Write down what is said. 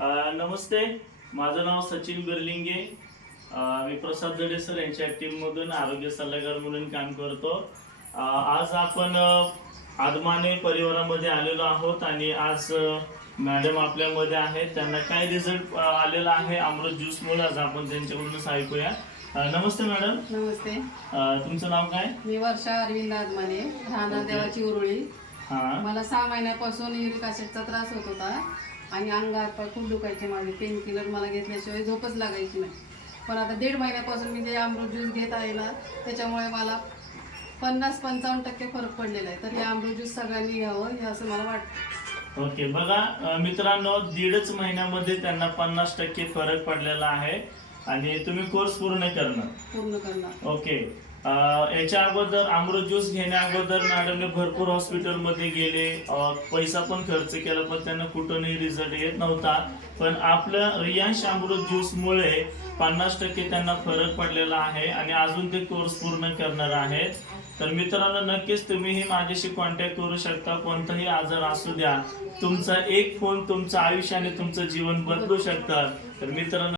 नमस्ते. माझं नाव सचिन बिर्लिंगे मी प्रसाद जडे सर यांच्या टीममधून आरोग्य सल्लागार म्हणून काम करतो. आज आपण आदमाने परिवारामध्ये आलेलो आहोत आणि आज मॅडम आपल्यामध्ये आहेत. त्यांना काय रिझल्ट आलेला आहे? अमृत ज्यूसमुळे आज आपण त्यांच्याकडूनच ऐकूया. नमस्ते मॅडम. नमस्ते. तुमचं नाव काय? मी वर्षा अरविंद आदमाने राहणार देवाची उरुळी. हां. मला सहा महिन्यापासून युरिक त्रास होत होता. आणि अंगात पाय खूप दुखायचे माझे. पेन किलर मला घेतल्याशिवाय झोपच लागायची नाही. पण आता दीड महिन्यापासून मी जे अमृत ज्यूस घेत आहे ना त्याच्यामुळे मला पन्नास पंचावन्न टक्के फरक पडलेला आहे. तर हे अमृत ज्यूस सगळ्यांनी घ्यावं हे असं मला वाटतं. ओके बघा मित्रांनो दीडच महिन्यामध्ये त्यांना पन्नास टक्के फरक पडलेला आहे. आणि तुम्ही कोर्स पूर्ण करणार. पूर्ण करणार. ओके अ, याच्या अगोदर अमृत ज्यूस घेण्या अगोदर मॅडमने भरपूर हॉस्पिटलमध्ये गेले. अ, पैसा पण खर्च केला पण त्यांना कुठूनही रिझल्ट येत नव्हता. पण आपलं रियांश अमृत ज्यूसमुळे पन्नास टक्के त्यांना फरक पडलेला आहे आणि अजून ते कोर्स पूर्ण करणार आहेत. तर मित्रांनो नक्कीच तुम्हीही माझ्याशी कॉन्टॅक्ट करू शकता. कोणताही आजार असू द्या. तुमचा एक फोन तुमचं आयुष्य आणि तुमचं जीवन बदलू शकतात तर मित्रांनो